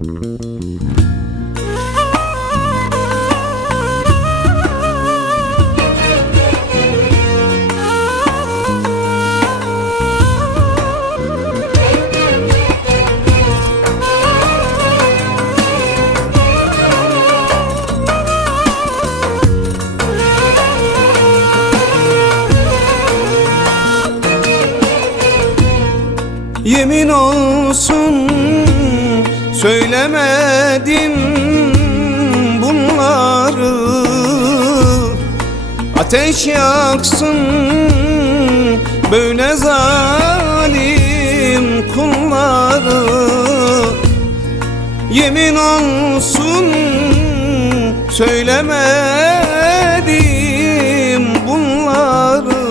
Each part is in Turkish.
Yemin olsun söylemedim bunları, ateş yaksın böyle zalim kulları. Yemin olsun söylemedim bunları,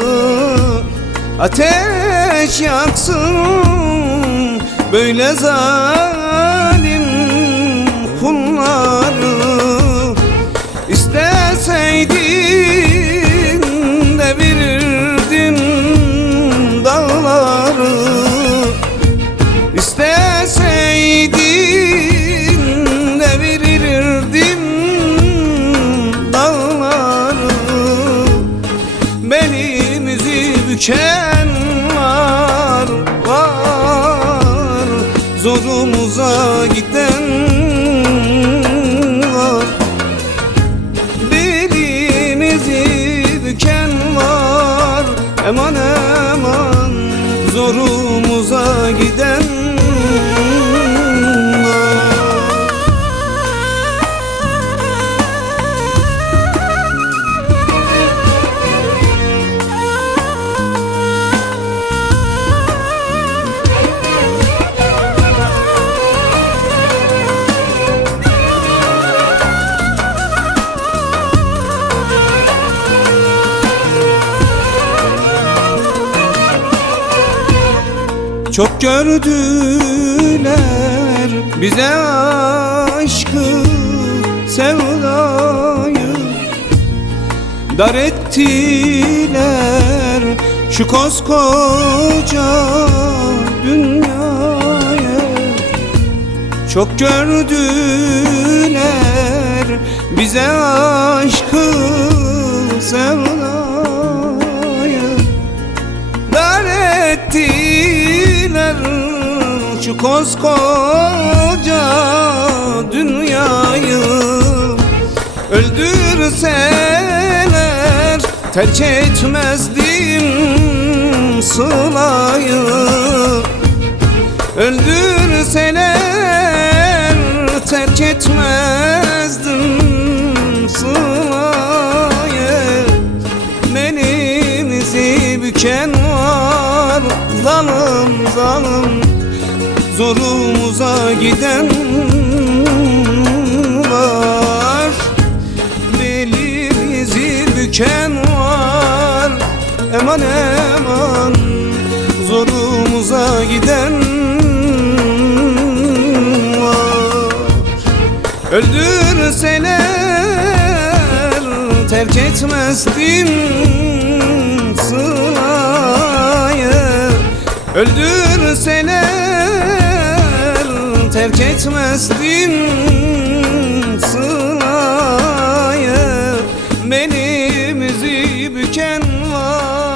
ateş yaksın böyle zalim kulları. İsteseydin de verirdin dağları, İsteseydin de verirdin dağları. Belimizi büken var, zorumuza giden var. Belimizi büken var, eman eman zorumuza giden var. Çok gördüler bize aşkı, sevdayı, dar ettiler şu koskoca dünyaya. Çok gördüler bize aşkı, sevdayı, dar ettiler şu koskoca dünyayı. Öldürseler terk etmezdim sılayı, öldürseler terk etmezdim sılayı. Belimizi büken var, zalim zalim zorumuza giden var. Belimizi büken var, eman eman zorumuza giden var. Öldürseler terk etmezdim sılayı, öldürseler terk etmezdim sılayı. Belimizi büken var.